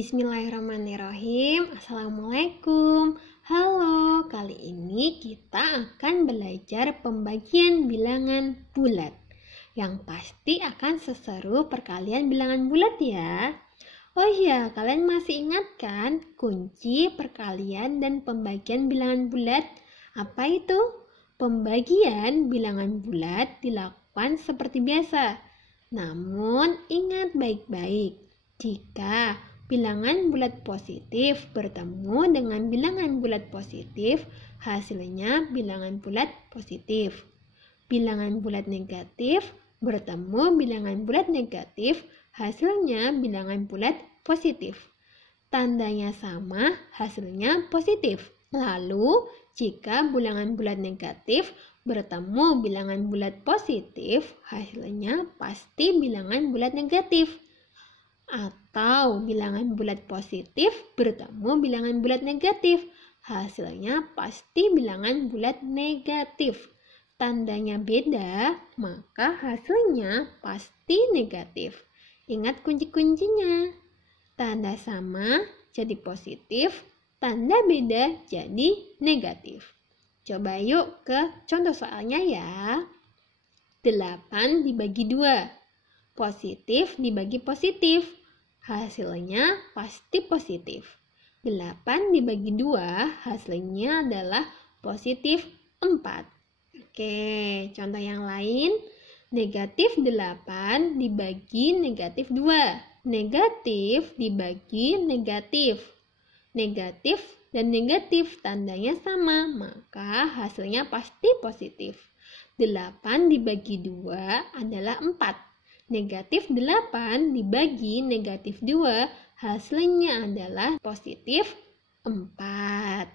Bismillahirrahmanirrahim. Assalamualaikum. Halo, kali ini kita akan belajar pembagian bilangan bulat. Yang pasti akan seseru perkalian bilangan bulat ya. Oh iya, kalian masih ingat kan kunci perkalian dan pembagian bilangan bulat? Apa itu? Pembagian bilangan bulat dilakukan seperti biasa. Namun ingat baik-baik, jika bilangan bulat positif bertemu dengan bilangan bulat positif, hasilnya bilangan bulat positif. Bilangan bulat negatif bertemu bilangan bulat negatif, hasilnya bilangan bulat positif. Tandanya sama, hasilnya positif. Lalu, jika bilangan bulat negatif bertemu bilangan bulat positif, hasilnya pasti bilangan bulat negatif. Atau bilangan bulat positif bertemu bilangan bulat negatif, hasilnya pasti bilangan bulat negatif. Tandanya beda, maka hasilnya pasti negatif. Ingat kunci-kuncinya. Tanda sama jadi positif, tanda beda jadi negatif. Coba yuk ke contoh soalnya ya. 8 dibagi 2. Positif dibagi positif. Hasilnya pasti positif. 8 dibagi 2 hasilnya adalah positif 4. Oke, contoh yang lain. Negatif 8 dibagi negatif 2. Negatif dibagi negatif. Negatif dan negatif tandanya sama, maka hasilnya pasti positif. 8 dibagi 2 adalah 4. Negatif 8 dibagi negatif 2, hasilnya adalah positif 4.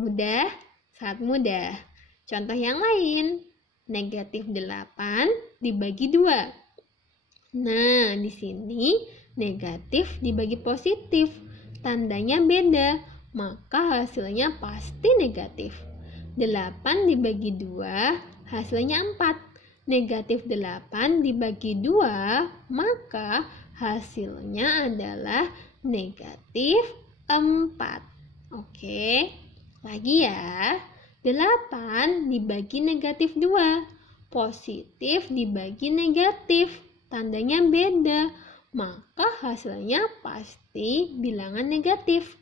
Mudah? Sangat mudah. Contoh yang lain. Negatif 8 dibagi 2. Nah, di sini negatif dibagi positif. Tandanya beda, maka hasilnya pasti negatif. 8 dibagi 2, hasilnya 4. Negatif 8 dibagi 2, maka hasilnya adalah negatif 4. Oke, lagi ya. 8 dibagi negatif 2. Positif dibagi negatif. Tandanya beda, maka hasilnya pasti bilangan negatif.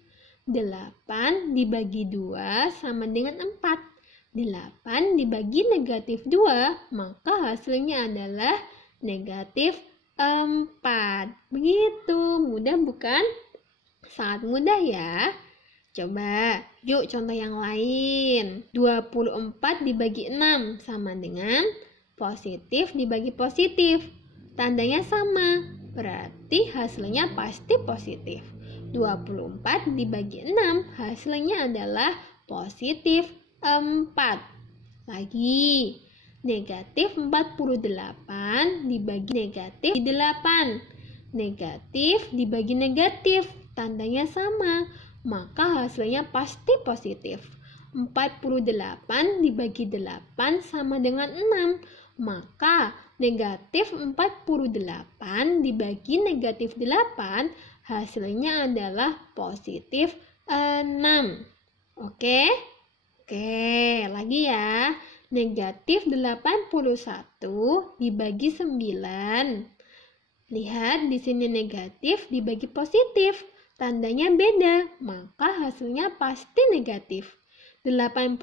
8 dibagi 2 sama dengan 4. 8 dibagi negatif 2, maka hasilnya adalah negatif 4. Begitu, mudah bukan? Sangat mudah ya. Coba, yuk contoh yang lain. 24 dibagi 6 sama dengan positif dibagi positif. Tandanya sama, berarti hasilnya pasti positif. 24 dibagi 6, hasilnya adalah positif 4. Lagi, negatif 48 dibagi negatif 8. Negatif dibagi negatif, tandanya sama, maka hasilnya pasti positif. 48 dibagi 8 sama dengan 6, maka negatif 48 dibagi negatif 8, hasilnya adalah positif 6. Oke, lagi ya. Negatif 81 dibagi 9. Lihat di sini negatif dibagi positif. Tandanya beda, maka hasilnya pasti negatif. 81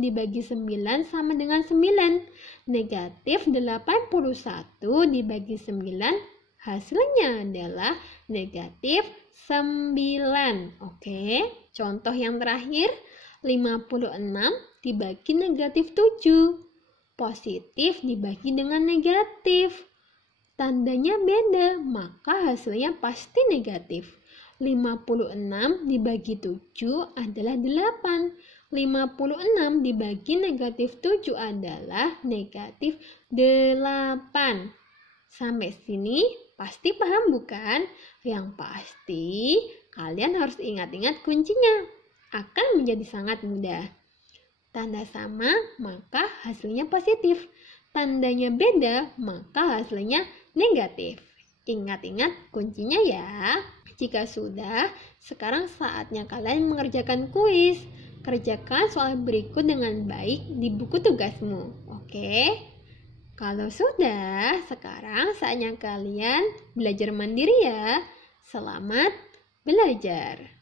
dibagi 9 sama dengan 9. Negatif 81 dibagi 9, hasilnya adalah negatif 9. Oke, contoh yang terakhir. 56 dibagi negatif 7. Positif dibagi dengan negatif. Tandanya beda, maka hasilnya pasti negatif. 56 dibagi 7 adalah 8. 56 dibagi negatif 7 adalah negatif 8. Sampai sini pasti paham bukan? Yang pasti kalian harus ingat-ingat kuncinya. Akan menjadi sangat mudah. Tanda sama, maka hasilnya positif. Tandanya beda, maka hasilnya negatif. Ingat-ingat kuncinya ya. Jika sudah, sekarang saatnya kalian mengerjakan kuis. Kerjakan soal berikut dengan baik di buku tugasmu. Oke? Kalau sudah, sekarang saatnya kalian belajar mandiri ya. Selamat belajar.